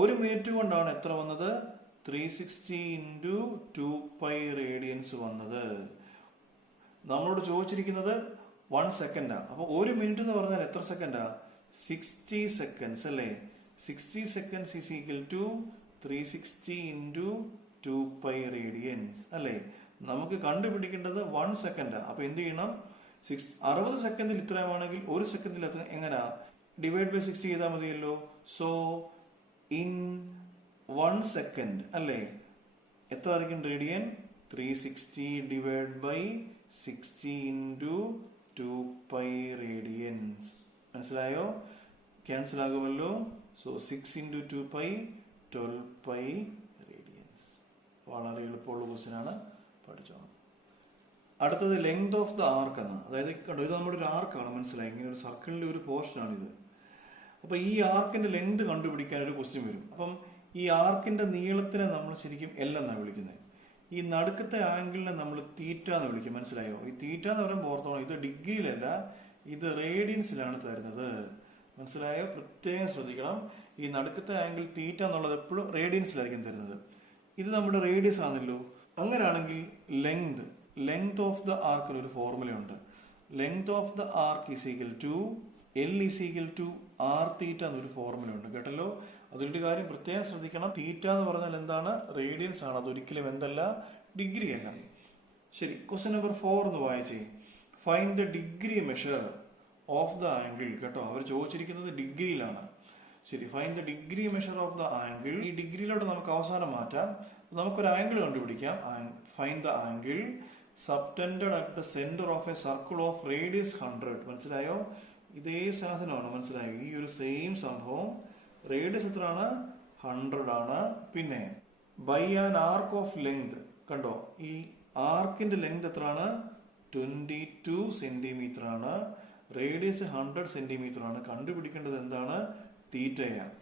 ഒരു മിനിറ്റ് കൊണ്ടാണ് എത്ര വന്നത്? 360 ഇൻറ്റു 2π റേഡിയൻസ് വന്നത്. നമ്മളോട് ചോദിച്ചിരിക്കുന്നത് 1 സെക്കൻഡാ. അപ്പൊ ഒരു മിനിറ്റ് എന്ന് പറഞ്ഞാൽ എത്ര സെക്കൻഡാ? 60 സെക്കൻഡ്സ് അല്ലേ? 60 seconds is equal to 360 into 2π radians അല്ലേ? നമുക്ക് കണ്ടുപിടിക്കേണ്ടത് 1 സെക്കൻഡാ. അപ്പൊ എന്ത് ചെയ്യണം? 60 സെക്കൻഡിൽ ഇത്രയുമാണെങ്കിൽ 1 സെക്കൻഡിൽ എങ്ങനാ? ഡിവൈഡ് ബൈ 60 ചെയ്താൽ മതിയല്ലോ. സോ ഇൻ 1 സെക്കൻഡ് അല്ലേ എത്ര ആയിരിക്കും radian? 360 divide by 60 into 2π radians. മനസ്സിലായോ? ക്യാൻസൽ ആകുമല്ലോ. So 6 into 2π 12π radians. വളരെ എളുപ്പമുള്ള ക്വസ്റ്റ്യൻ ആണ്, പഠിച്ചോണം. അടുത്തത് ലെങ്ത് ഓഫ് ദ ആർക്ക് എന്നാണ്. അതായത് കണ്ടോ, ഇത് നമ്മുടെ ഒരു ആർക്കാണ്. മനസ്സിലായി? ഇങ്ങനെ ഒരു സർക്കിളിന്റെ ഒരു പോർഷൻ ആണിത്. അപ്പൊ ഈ ആർക്കിന്റെ ലെങ്ത് കണ്ടുപിടിക്കാൻ ഒരു ക്വസ്റ്റ്യൻ വരും. അപ്പം ഈ ആർക്കിന്റെ നീളത്തിനെ നമ്മൾ ശരിക്കും L എന്നാണ് വിളിക്കുന്നത്. ഈ നടുക്കത്തെ ആംഗിളിനെ നമ്മൾ തീറ്റ എന്ന് വിളിക്കും. മനസ്സിലായോ? ഈ തീറ്റ എന്ന് പറയുമ്പോൾ ഓർത്തോണം, ഇത് ഡിഗ്രിയിലല്ല, ഇത് റേഡിയൻസിലാണ് തരുന്നത്. മനസ്സിലായോ? പ്രത്യേകം ശ്രദ്ധിക്കണം. ഈ നടുക്കത്തെ ആംഗിൾ തീറ്റ എന്നുള്ളത് എപ്പോഴും റേഡിയൻസിലായിരിക്കും തരുന്നത്. ഇത് നമ്മുടെ റേഡിയസ് ആണല്ലോ. അങ്ങനെയാണെങ്കിൽ ലെങ്ത് ഓഫ് ദ ആർക്കിന് ഒരു ഫോർമുലയുണ്ട്. Length of the arc is equal to L is equal to R theta എന്നൊരു ഫോർമുല ഉണ്ട്. കേട്ടല്ലോ? അതിന്റെ കാര്യം പ്രത്യേകം ശ്രദ്ധിക്കണം. തീറ്റ എന്ന് പറഞ്ഞാൽ എന്താണ്? റേഡിയൻസ് ആണ്. അതൊരിക്കലും എന്തല്ല? ഡിഗ്രി അല്ല. ശരി, ക്വസ്റ്റ്യൻ നമ്പർ 4 എന്ന് വായിച്ചേ. Find the degree measure of the angle. കേട്ടോ, അവർ ചോദിച്ചിരിക്കുന്നത് ഡിഗ്രിയിലാണ്. ശരി, find the degree measure of the angle. ഈ ഡിഗ്രിയിലോട്ട് നമുക്ക് അവസാനം മാറ്റാം. നമുക്കൊരു ആംഗിൾ കണ്ടുപിടിക്കാം. Find the angle സബ്ടെൻഡഡ് at the centre of A circle of radius 100. മനസ്സിലായോ? ഇതേ സാധനമാണ്. മനസ്സിലായോ? ഈ ഒരു സെയിം സംഭവം. റേഡിയസ് എത്രയാണ്? 100 ആണ്. പിന്നെ by an arc of length. കണ്ടോ, ഈ ആർക്കിന്റെ ലെങ്ത് എത്രയാണ്? 22 സെന്റിമീറ്റർ ആണ്. റേഡിയസ് 100 സെന്റിമീറ്റർ ആണ്. കണ്ടുപിടിക്കേണ്ടത് എന്താണ്? തീറ്റയാണ്.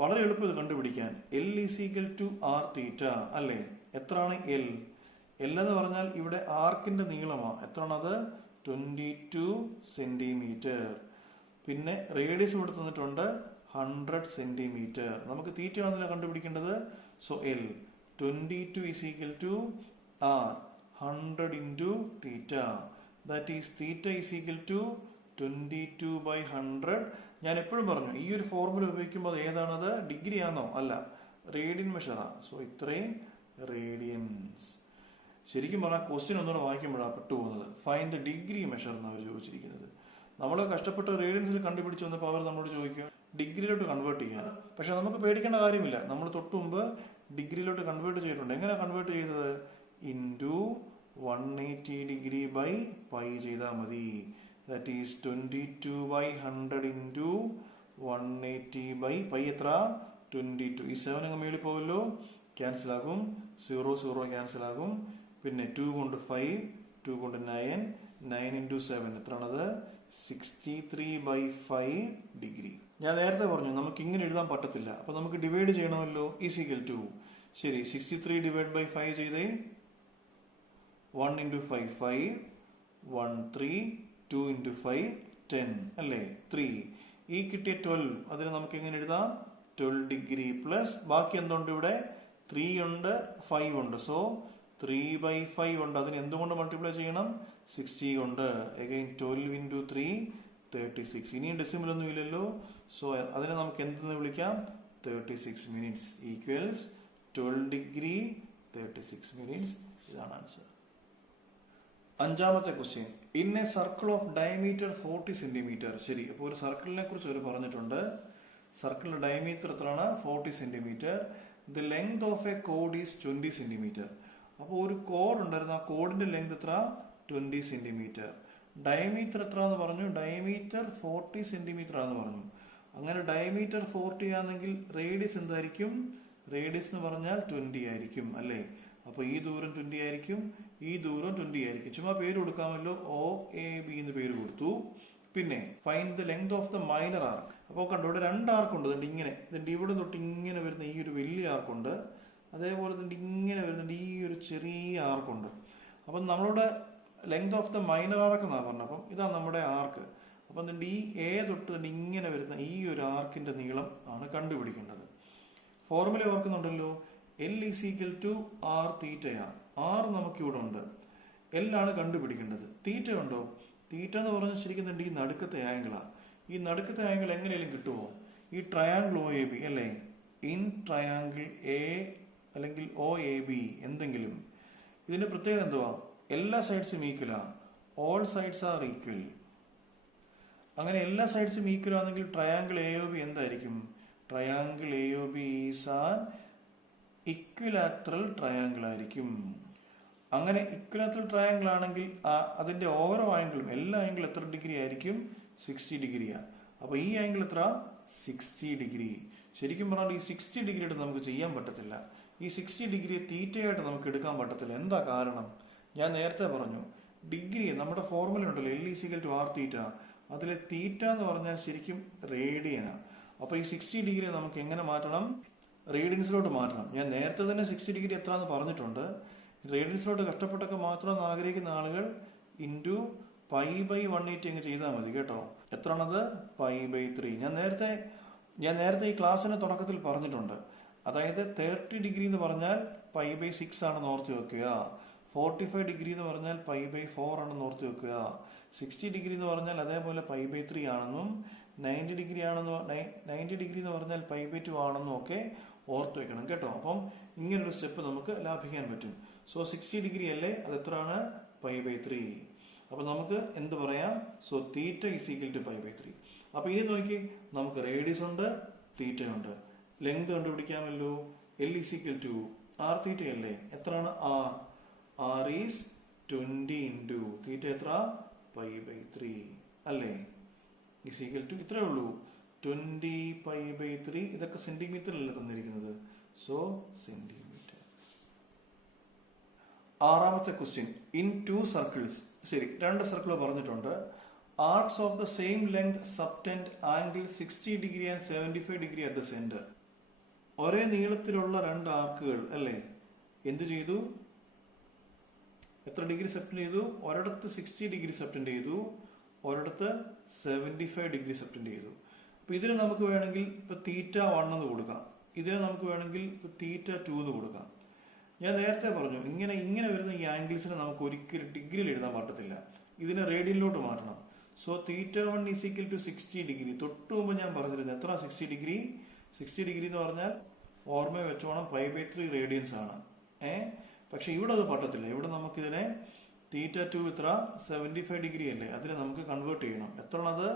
വളരെ എളുപ്പം ഇത് കണ്ടുപിടിക്കാൻ. L is equal to r theta അല്ലേ? എത്രയാണ് L? L എന്ന് പറഞ്ഞാൽ ഇവിടെ ആർക്കിന്റെ നീളമാണ്. എത്രയാണത്? 22 സെന്റിമീറ്റർ. പിന്നെ റേഡിയസ് ഇവിടെ തന്നിട്ടുണ്ട് 100 സെന്റിമീറ്റർ. നമുക്ക് തീറ്റ ആണെന്നല്ല കണ്ടുപിടിക്കേണ്ടത്. So L 22 is equal to r 100 into theta. That is theta is equal to 22 by 100. ഞാൻ എപ്പോഴും പറഞ്ഞു ഈ ഒരു ഫോർമുല ഉപയോഗിക്കുമ്പോൾ ഏതാണത്? ഡിഗ്രി ആണോ? അല്ല, റേഡിയൻ മെഷറാ. സോ ഇത്രയും റേഡിയൻസ്. ശരിക്കും പറഞ്ഞാൽ ക്വസ്റ്റ്യൻ ഒന്നുകൂടെ വായിക്കുമ്പോഴാണ് പെട്ടുപോകുന്നത്. ഫൈൻഡ് ദ ഡിഗ്രി മെഷർ എന്ന് അവർ ചോദിച്ചിരിക്കുന്നത്. നമ്മൾ കഷ്ടപ്പെട്ട് റേഡിയൻസിൽ കണ്ടുപിടിച്ച് വന്നപ്പോൾ അവർ നമ്മളോട് ചോദിക്കുക ഡിഗ്രിയിലോട്ട് കൺവേർട്ട് ചെയ്യാൻ. പക്ഷെ നമുക്ക് പേടിക്കേണ്ട കാര്യമില്ല. നമ്മൾ തൊട്ട് മുമ്പ് ഡിഗ്രിയിലോട്ട് കൺവേർട്ട് ചെയ്തിട്ടുണ്ട്. എങ്ങനെ കൺവേർട്ട് ചെയ്തത്? ഇൻറ്റു 180 ഡിഗ്രി ബൈ പൈ ചെയ്താൽ മതി. That is 22 by 100 into 180 by pi. എത്ര? 22. ഈ 7 അങ്ങ് മേളിൽ പോവല്ലോ, ക്യാൻസൽ ആകും. 0 0 ക്യാൻസൽ ആകും. പിന്നെ 2 കൊണ്ട് 5, 2 കൊണ്ട് 9, 9 ഇൻറ്റു 7 എത്രയാണത്? 63 by 5 degree. ഞാൻ നേരത്തെ പറഞ്ഞു നമുക്ക് ഇങ്ങനെ എഴുതാൻ പറ്റത്തില്ല. അപ്പൊ നമുക്ക് ഡിവൈഡ് ചെയ്യണമല്ലോ. ഈസ് ഈക്വൽ ടു, ശരി, 63 ഡിവൈഡ് ബൈ 5 ചെയ്തേ. 1 ഇൻറ്റു 5 5, 1 3, 2 ഇൻറ്റു 5 10 അല്ലേ? 3. ഈ കിട്ടിയ 12 അതിന് നമുക്ക് എങ്ങനെ എഴുതാം? 12 ഡിഗ്രി പ്ലസ് ബാക്കി എന്തുണ്ട് ഇവിടെ? 3 ഉണ്ട്, 5 ഉണ്ട്. സോ 3 by 5 ഉണ്ട്. അതിന് എന്തുകൊണ്ട് മൾട്ടിപ്ലൈ ചെയ്യണം? 60 കൊണ്ട്. Again 12 into 3 36. ഇനിയും ഡെസിമൽ ഒന്നും ഇല്ലല്ലോ. സോ അതിനെ നമുക്ക് എന്തെന്ന് വിളിക്കാം? 36 മിനിറ്റ്സ് ഈക്വൽസ് 12 ഡിഗ്രി 36 മിനിറ്റ്സ്. ഇതാണ് ആൻസർ. അഞ്ചാമത്തെ question. In A circle of diameter 40 centimetre. ശരി, അപ്പോൾ ഒരു സർക്കിളിനെ കുറിച്ച് അവർ പറഞ്ഞിട്ടുണ്ട്. സർക്കിളിന്റെ ഡയമീറ്റർ എത്രയാണ്? 40 centimetre. The length of A code is 20 centimetre. അപ്പോൾ ഒരു കോഡ് ഉണ്ടായിരുന്നു. ആ കോഡിന്റെ ലെങ്ത് എത്ര? 20 സെന്റിമീറ്റർ. ഡയമീറ്റർ എത്ര എന്ന് പറഞ്ഞു? ഡയമീറ്റർ 40 സെന്റിമീറ്റർ ആണെന്ന് പറഞ്ഞു. അങ്ങനെ ഡയമീറ്റർ 40 ആണെങ്കിൽ റേഡിയസ് എന്തായിരിക്കും? റേഡിയസ് എന്ന് പറഞ്ഞാൽ 20 ആയിരിക്കും അല്ലേ? അപ്പൊ ഈ ദൂരം 20 ആയിരിക്കും, ഈ ദൂരം 20 ആയിരിക്കും. ചുമ്മാ പേര് കൊടുക്കാമല്ലോ. OAB എന്ന് പേര് കൊടുത്തു. പിന്നെ find the length of the minor ആർക്ക്. അപ്പോൾ കണ്ടു, ഇവിടെ 2 ആർക്കുണ്ട്. ഇതിന്റെ ഇങ്ങനെ, ഇതിന്റെ ഇവിടെ തൊട്ട് ഇങ്ങനെ വരുന്ന ഈ ഒരു വലിയ ആർക്കുണ്ട്. അതേപോലെ തന്നെ ഇങ്ങനെ വരുന്നുണ്ട് ഈ ഒരു ചെറിയ ആർക്കുണ്ട്. അപ്പം നമ്മളോട് ലെങ്ത് ഓഫ് ദ മൈനർ ആർക്ക് എന്നാണ് പറഞ്ഞത്. അപ്പം ഇതാണ് നമ്മുടെ ആർക്ക്. അപ്പം ഇതിന്റെ ഈ A തൊട്ട് തന്നെ ഇങ്ങനെ വരുന്ന ഈ ഒരു ആർക്കിന്റെ നീളം ആണ് കണ്ടുപിടിക്കേണ്ടത്. ഫോർമുല ഓർക്കുന്നുണ്ടല്ലോ. L is equal to r തീറ്റയാണ്. R നമുക്ക് ഇവിടെ ഉണ്ട്. L ആണ് കണ്ടുപിടിക്കേണ്ടത്. തീറ്റ ഉണ്ടോ? തീറ്റ എന്ന് പറഞ്ഞാൽ ശരിക്കും ഈ നടുക്കത്തെ ആംഗിളാണ്. ഈ നടുക്കത്തെ ആംഗിൾ എങ്ങനെയും കിട്ടുമോ? ഈ ട്രയാംഗിൾ OAB അല്ലേ? ഇൻ ട്രയാംഗിൾ A അല്ലെങ്കിൽ OAB എന്തെങ്കിലും. ഇതിന്റെ പ്രത്യേകത എന്തുവാ? എല്ലാ സൈഡ്സും ഈക്വലാ. All sides are equal. അങ്ങനെ എല്ലാ സൈഡ്സും ഈക്വൽ ആണെങ്കിൽ ട്രയാംഗിൾ AOB എന്തായിരിക്കും? Triangle AOB is an equilateral triangle ആയിരിക്കും. അങ്ങനെ ഇക്വിലാറ്ററൽ ട്രയാംഗിൾ ആണെങ്കിൽ അതിന്റെ ഓരോ ആംഗിളും എല്ലാ ആംഗിളും എത്ര ഡിഗ്രി ആയിരിക്കും? 60 ഡിഗ്രിയാണ്. അപ്പൊ ഈ ആംഗിൾ എത്ര? 60 ഡിഗ്രി. ശരിക്കും പറഞ്ഞാൽ ഈ 60 ഡിഗ്രിയായിട്ട് നമുക്ക് ചെയ്യാൻ പറ്റത്തില്ല. ഈ 60 ഡിഗ്രി തീറ്റയായിട്ട് നമുക്ക് എടുക്കാൻ പറ്റത്തില്ല. എന്താ കാരണം? ഞാൻ നേരത്തെ പറഞ്ഞു, ഡിഗ്രി നമ്മുടെ ഫോർമുല ഉണ്ടല്ലോ, L is equal to r തീറ്റ. അതിലെ തീറ്റ എന്ന് പറഞ്ഞാൽ ശരിക്കും റേഡിയനാണ്. അപ്പൊ ഈ 60 ഡിഗ്രി നമുക്ക് എങ്ങനെ മാറ്റണം? റേഡിയൻസിലോട്ട് മാറ്റണം. ഞാൻ നേരത്തെ തന്നെ 60 ഡിഗ്രി എത്ര എന്ന് പറഞ്ഞിട്ടുണ്ട്. റേഡിയൻസിലോട്ട് കഷ്ടപ്പെട്ടൊക്കെ മാറ്റണമെന്ന് ആഗ്രഹിക്കുന്ന ആളുകൾ ഇൻറ്റു പൈ ബൈ 180 അങ്ങ് ചെയ്താൽ മതി കേട്ടോ. എത്രയാണത്? Pi by 3. ഞാൻ നേരത്തെ ഈ ക്ലാസ്സിന്റെ തുടക്കത്തിൽ പറഞ്ഞിട്ടുണ്ട്. അതായത് 30 ഡിഗ്രി എന്ന് പറഞ്ഞാൽ പൈ ബൈ 6 ആണെന്ന് ഓർത്ത് വെക്കുക. 45 ഡിഗ്രി എന്ന് പറഞ്ഞാൽ പൈ ബൈ 4 ആണെന്ന് ഓർത്ത് വെക്കുക. 60 ഡിഗ്രി എന്ന് പറഞ്ഞാൽ അതേപോലെ പൈ ബൈ 3 ആണെന്നും 90 ഡിഗ്രി എന്ന് പറഞ്ഞാൽ പൈ ബൈ 2 ആണെന്നും ഒക്കെ ഓർത്ത് വെക്കണം കേട്ടോ. അപ്പം ഇങ്ങനൊരു സ്റ്റെപ്പ് നമുക്ക് ലാഭിക്കാൻ പറ്റും. സോ 60 ഡിഗ്രി അല്ലേ, അത് എത്രയാണ്? Pi by 3. അപ്പൊ നമുക്ക് എന്ത് പറയാം? So theta is equal to pi by 3. അപ്പൊ ഇനി നോക്കി, നമുക്ക് റേഡിയസ് ഉണ്ട്, തീറ്റ ഉണ്ട്. ലെങ്ത് കണ്ടുപിടിക്കാമല്ലോ. L is equal to r theta അല്ലേ? എത്രയാണ്? r ഈസ് 20 ഇൻറ്റു തീറ്റ എത്ര? പൈ ബൈ 3 അല്ലേ? ഈസ് ഈക്വൽ ടു ഇത്രേ ഉള്ളൂ, 20 പൈ ബൈ 3. ഇതൊക്കെ സെന്റിമീറ്ററിലല്ലേ തന്നിരിക്കുന്നത്. So centimetre. ആറാമത്തെ ക്വസ്റ്റ്യൻ. In 2 circles. ശരി, 2 സർക്കിൾ പറഞ്ഞിട്ടുണ്ട്. Arcs of the same length subtend angle 60 degree and 75 degree at the centre. ഒരേ നീളത്തിലുള്ള 2 ആർക്കുകൾ അല്ലേ, എന്ത് ചെയ്തു? എത്ര ഡിഗ്രി സബ്റ്റൻഡ് ചെയ്തു? ഒരിടത്ത് 60 ഡിഗ്രി സബ്റ്റൻഡ് ചെയ്തു, ഒരിടത്ത് 75 ഡിഗ്രി സബ്റ്റൻഡ് ചെയ്തു. അപ്പൊ ഇതിന് നമുക്ക് വേണമെങ്കിൽ ഇപ്പൊ θ1 എന്ന് കൊടുക്കാം, ഇതിനെ നമുക്ക് വേണമെങ്കിൽ θ2 എന്ന് കൊടുക്കാം. ഞാൻ നേരത്തെ പറഞ്ഞു, ഇങ്ങനെ വരുന്ന ഈ ആംഗിൾസിനെ നമുക്ക് ഒരിക്കലും ഡിഗ്രിയിൽ എഴുതാൻ പറ്റത്തില്ല, ഇതിനെ റേഡിയനിലോട്ട് മാറ്റണം. So θ1 is equal to 60 degree. തൊട്ട് മുമ്പ് ഞാൻ പറഞ്ഞിരുന്നു എത്ര? 60 ഡിഗ്രി. 60 ഡിഗ്രി എന്ന് പറഞ്ഞാൽ ഓർമ്മ വെച്ചോണം, π/3 റേഡിയൻസ് ആണ്. പക്ഷെ ഇവിടെ അത് പറ്റത്തില്ല. ഇവിടെ നമുക്കിതിനെ θ2 ഇത്ര 75 ഡിഗ്രി അല്ലേ, അതിനെ നമുക്ക് കൺവേർട്ട് ചെയ്യണം. എത്രയാണത്?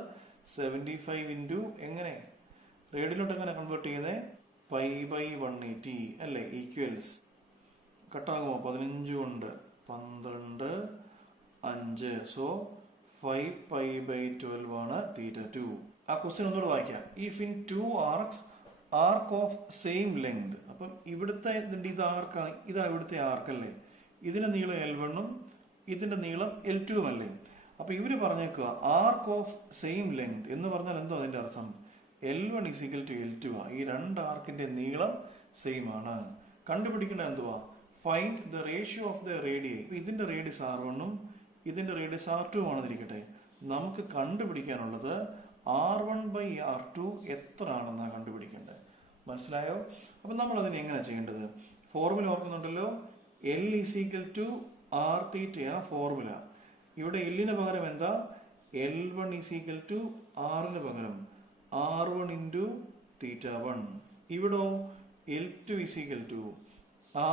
75 ഇൻറ്റു എങ്ങനെ റേഡിയനിലോട്ട് എങ്ങനെ കൺവേർട്ട് ചെയ്യുന്നത്? π/180 അല്ലേ, ഈക്വൽസ് കട്ടാകുമോ? 15 കൊണ്ട് 12 5. സോ 5π/12 ആണ് θ2. ആ ക്വസ്റ്റ്യൻ ഒന്നുകൂടെ വായിക്കാം. If in 2 arcs arc of same length. അപ്പം ഇവിടുത്തെ ഇത് ആർക്ക്, ഇതാ ഇവിടുത്തെ ആർക്ക് അല്ലേ, ഇതിന്റെ നീളം L1 ഇതിന്റെ നീളം L2 അല്ലേ. അപ്പൊ ഇവര് പറഞ്ഞേക്കുക ആർക്ക് ഓഫ് സെയിം ലെങ്ത് എന്ന് പറഞ്ഞാൽ എന്തോ അതിന്റെ അർത്ഥം? L1 is equal to L2 ആ. ഈ 2 ആർക്കിന്റെ നീളം സെയിം ആണ്. കണ്ടുപിടിക്കേണ്ടത് എന്തുവാ? Find the ratio of the radii. ഇതിന്റെ റേഡിയസ് R1 ഇതിന്റെ റേഡിയസ് R2 ആണെന്നിരിക്കട്ടെ. നമുക്ക് കണ്ടുപിടിക്കാനുള്ളത് R1/R2 എത്ര ആണെന്നാണ് കണ്ടുപിടിക്കേണ്ടത്. മനസ്സിലായോ? അപ്പൊ നമ്മൾ അതിനെ എങ്ങനെയാ ചെയ്യേണ്ടത്? ഫോർമുല ഓർക്കുന്നുണ്ടല്ലോ, L is equal to R θ. ആ ഫോർമുല ഇവിടെ എല്ലിന് പകരം എന്താ? L1 ഈസ് ഈക്വൽ ടു ആറിന് പകരം R1 ഇൻറ്റു θ1. ഇവിടോ L2 is equal to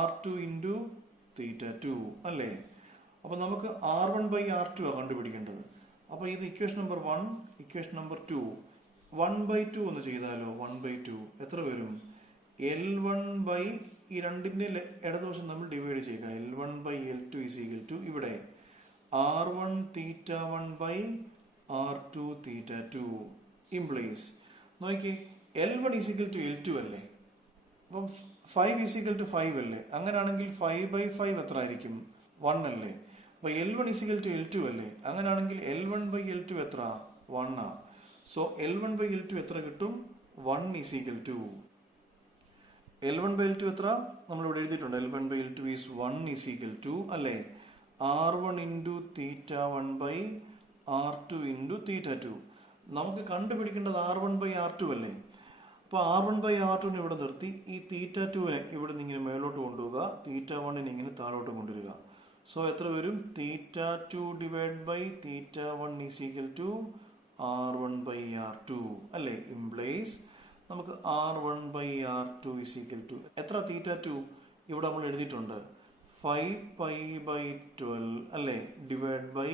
R2 into θ2 അല്ലേ. അപ്പൊ നമുക്ക് R1/R2 ആ കണ്ടുപിടിക്കേണ്ടത്. അപ്പൊ ഇത് ഇക്വേഷൻ നമ്പർ 1, ഇക്വേഷൻ നമ്പർ 2. 1/2 ഒന്ന് ചെയ്താലോ? 1/2 എത്ര വരും? L1 ഈ രണ്ടിന്റെ ഇടതുവശം നമ്മൾ ഡിവൈഡ് ചെയ്യുക. L1/L2 ഈസ് ഈക്വൽ ടു ഇവിടെ R1 θ1/R2 θ2 ഇംപ്ലൈസ്. നോക്കി, L1 is equal to L2 അല്ലേ, അപ്പം 5 ഈസ് ഈക്വൽ ടു 5 അല്ലേ. അങ്ങനെയാണെങ്കിൽ 5/5 എത്ര ആയിരിക്കും? 1 അല്ലേ. അപ്പൊ L1 is equal to L2 അല്ലേ. അങ്ങനെയാണെങ്കിൽ L1/L2 എത്ര? 1 ആ. സോ L1/L2 എത്ര കിട്ടും? 1 ഈസ് ഈക്വൽ ടു L1/L2 എത്ര? നമ്മൾ ഇവിടെ എഴുതിയിട്ടുണ്ട്. L1/L2 is 1 is equal to അല്ലേ R1 ഇൻറ്റു θ1/R2 ഇൻറ്റു θ2. നമുക്ക് കണ്ടുപിടിക്കേണ്ടത് R1/R2 അല്ലേ. അപ്പൊ R1/R2 ഇവിടെ നിർത്തി, ഈ θ2നെ ഇവിടെ നിന്ന് ഇങ്ങനെ മേലോട്ട് കൊണ്ടുപോവുക, θ1നെ ഇങ്ങനെ താഴോട്ട് കൊണ്ടുവരിക. സോ എത്ര വരും? θ2 divide by θ1 is equal to R1/R2 അല്ലേ. ഇംപ്ലൈസ് നമുക്ക് R1/R2 ഈസ് ഈക്വൽ ടു എത്ര? θ2 ഇവിടെ നമ്മൾ എഴുതിയിട്ടുണ്ട് 5π/12 അല്ലേ, ഡിവൈഡ് ബൈ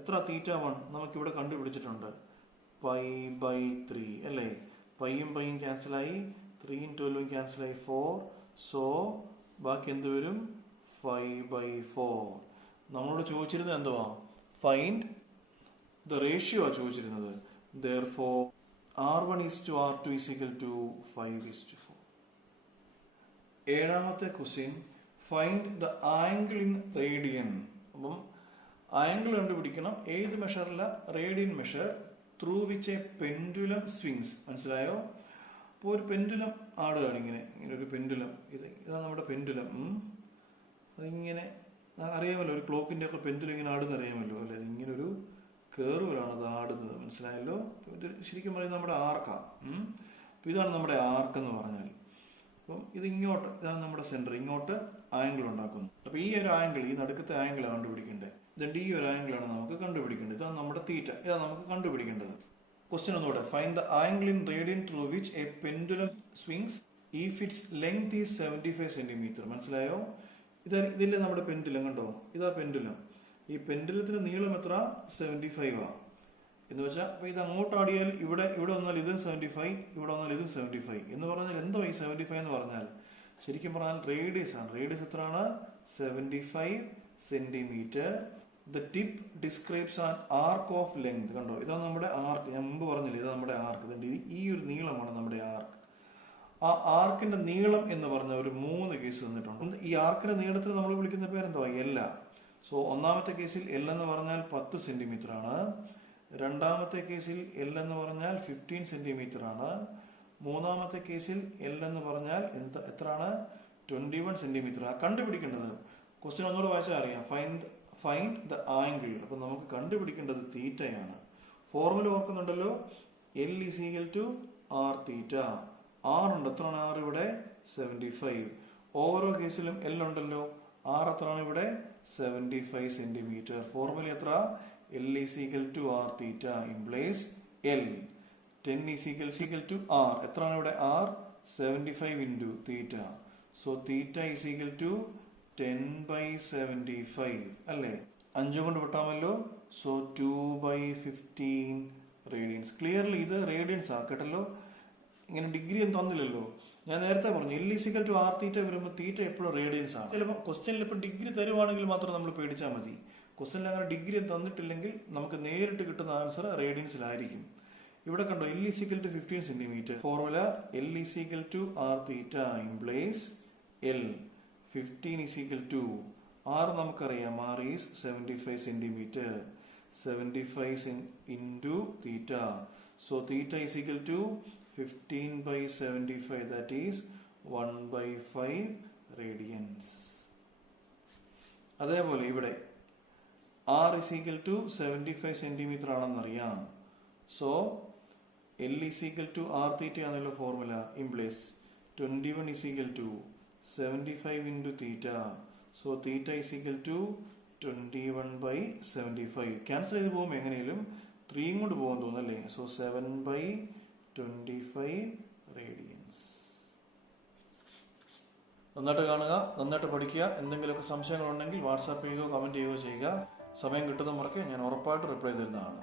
എത്ര? θ1 നമുക്ക് ഇവിടെ കണ്ടുപിടിച്ചിട്ടുണ്ട് π/3 അല്ലേ. പൈയും ക്യാൻസലായി, 3യും 12ഉം ക്യാൻസലായി 4. സോ ബാക്കി എന്ത് വരും? 5/4. നമ്മളോട് ചോദിച്ചിരുന്നത് എന്തുവാ? ഫൈൻഡ് ദ റേഷ്യോ ആ ചോദിച്ചിരുന്നത്. Therefore R1 is to R2 is equal to 5 is to 4. ഏഴാമത്തെ question. Find the angle in radian. അപ്പം ആംഗിൾ കണ്ടുപിടിക്കണം. ഏത് മെഷറില്ല? Radian measure through which a pendulum swings. മനസ്സിലായോ? അപ്പോൾ ഒരു പെൻഡുലം ആടുകയാണ് ഇങ്ങനെ ഒരു പെൻഡുലം. ഇതാണ് നമ്മുടെ പെൻഡുലം. അതിങ്ങനെ അറിയാമല്ലോ, ഒരു ക്ലോക്കിന്റെ ഒക്കെ പെൻഡുലം ഇങ്ങനെ ആടുന്ന അറിയാമല്ലോ അല്ലെ. ഇങ്ങനെ ഒരു കേറുകളാണ് അത് ആടുന്നത്. മനസ്സിലായല്ലോ? ഇത് ശരിക്കും പറയുന്നത് നമ്മുടെ ആർക്കാ. അപ്പൊ ഇതാണ് നമ്മുടെ ആർക്ക് എന്ന് പറഞ്ഞാൽ. അപ്പം ഇത് ഇങ്ങോട്ട്, ഇതാണ് നമ്മുടെ സെന്റർ, ഇങ്ങോട്ട് ആംഗിൾ ഉണ്ടാക്കുന്നു. അപ്പൊ ഈ ഒരു ആംഗിൾ, ഈ നടുക്കത്തെ ആംഗിൾ കണ്ടുപിടിക്കേണ്ടത്. എന്നിട്ട് ഈ ഒരു ആംഗിൾ ആണ് നമുക്ക് കണ്ടുപിടിക്കേണ്ടത്. ഇതാണ് നമ്മുടെ തീറ്റ, ഇതാണ് നമുക്ക് കണ്ടുപിടിക്കേണ്ടത്. ക്വസ്റ്റ്യൻ ഒന്നുകൂടെ. Find the angle in radian through which a pendulum swings if its length is 75 centimetre. മനസ്സിലായോ? ഇതില്ലേ നമ്മുടെ പെൻഡുലം, കണ്ടോ? ഇതാ പെൻഡുലം. ഈ പെൻഡുലത്തിന്റെ നീളം എത്ര? 75 ആ. എന്ന് വെച്ചാൽ അപ്പൊ ഇത് അങ്ങോട്ട് ആടിയാൽ ഇവിടെ വന്നാൽ ഇതും 75, ഇവിടെ വന്നാൽ ഇതും 75 എന്ന് പറഞ്ഞാൽ എന്തോ ഈ 75 എന്ന് പറഞ്ഞാൽ ശരിക്കും പറഞ്ഞാൽ റേഡിയസ് ആണ്. റേഡിയസ് എത്രയാണ്? 75 centimetre. The tip describes an arc of length. കണ്ടോ? ഇതാണ് നമ്മുടെ ആർക്ക്. ഞാൻ മുമ്പ് പറഞ്ഞില്ലേ, ഇതാണ് നമ്മുടെ ആർക്ക്. ഈ ഒരു നീളമാണ് നമ്മുടെ ആർക്ക്. ആ ആർക്കിന്റെ നീളം എന്ന് പറഞ്ഞ ഒരു 3 കേസ് തന്നിട്ടുണ്ട്. ഈ ആർക്കിന്റെ നീളത്തിൽ നമ്മൾ വിളിക്കുന്ന പേരെന്തുവാ? L. സോ ഒന്നാമത്തെ കേസിൽ L എന്ന് പറഞ്ഞാൽ 10 സെന്റിമീറ്റർ ആണ്. രണ്ടാമത്തെ കേസിൽ L എന്ന് പറഞ്ഞാൽ 15 സെന്റിമീറ്റർ ആണ്. മൂന്നാമത്തെ കേസിൽ L എന്ന് പറഞ്ഞാൽ എത്രയാണ്? 21 സെന്റിമീറ്റർ. കണ്ടുപിടിക്കേണ്ടത് ക്വസ്റ്റ്യൻ ഒന്നുകൂടെ വായിച്ചാൽ അറിയാം. Find the angle. അപ്പൊ നമുക്ക് കണ്ടുപിടിക്കേണ്ടത് തീറ്റയാണ്. ഫോർമുല ഓർക്കുന്നുണ്ടല്ലോ, L is equal to R theta. R ഉണ്ട്. എത്രയാണ് ആർ ഇവിടെ? 75. ഓരോ കേസിലും L ഉണ്ടല്ലോ. ആർ എത്രയാണ് ഇവിടെ? 75 സെന്റിമീറ്റർ. ഫോർമുല എത്ര? L is equal to R theta implies L 10 is equal to R. എത്രയാണ് ഇവിടെ? R 75 into theta. So theta is equal to 10/75 അല്ലേ? 5 കൊണ്ട് വിട്ടാമല്ലോ. So 2/15 radians. ക്ലിയർലി ഇത് റേഡിയൻസ് ആക്കട്ടല്ലോ. ഇങ്ങനെ ഡിഗ്രി ഒന്നും തന്നില്ലല്ലോ. ഞാൻ നേരത്തെ പറഞ്ഞു L is equal to R theta വരുമ്പോൾ തീറ്റ എപ്പോഴും റേഡിയൻസ് ആണ്. ചിലപ്പോൾ ക്വസ്റ്റ്യനിൽ ഇപ്പൊ ഡിഗ്രി തരുവാണെങ്കിൽ മാത്രം നമ്മൾ പേടിച്ചാൽ മതി. ക്വസ്റ്റ്യനിൽ അങ്ങനെ ഡിഗ്രി തന്നിട്ടില്ലെങ്കിൽ നമുക്ക് നേരിട്ട് കിട്ടുന്ന ആൻസർ റേഡിയൻസിലായിരിക്കും. ഇവിടെ കണ്ടോ, L is equal to 15 centimetre. Formula L is equal to R theta implies L 15 is equal to R. നമുക്കറിയാം R is 75 centimetre. 75 into theta. So theta is equal to 15/75, that is 1/5 radians. അതേപോലെ ഇവിടെ R is equal to 75 centimetre ആണെന്നറിയാം. So L is equal to R theta ആണല്ലോ formula. Implies 21 is equal to 75 into theta. So theta is equal to 21/75. Cancel ചെയ്ത് പോകുമ്പോൾ എങ്ങനെയും 3 കൊണ്ട് പോകാൻ തോന്നുന്നല്ലേ. So 7/25 radians. നന്നായിട്ട് കാണുക, നന്നായിട്ട് പഠിക്കുക. എന്തെങ്കിലുമൊക്കെ സംശയങ്ങളുണ്ടെങ്കിൽ വാട്സാപ്പ് ചെയ്യുകയോ കമന്റ് ചെയ്യുകയോ ചെയ്യുക. സമയം കിട്ടുന്ന മുറയ്ക്ക് ഞാൻ ഉറപ്പായിട്ട് റിപ്ലൈ തരുന്നതാണ്.